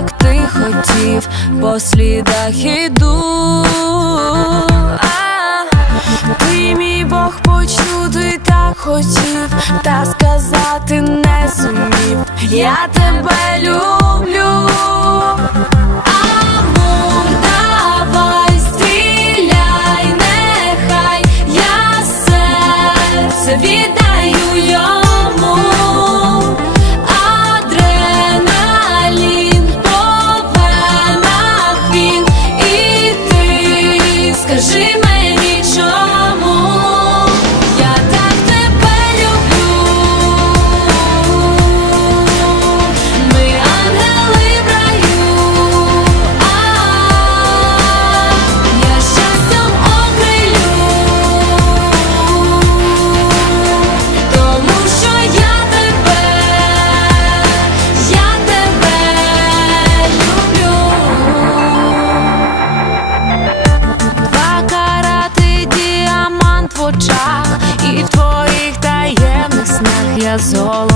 як ти хотів, по слідах іду, ти, мій Бог, почути так хотів, та сказати не зумів. Я тебе люблю. Віддаю йому Жив was all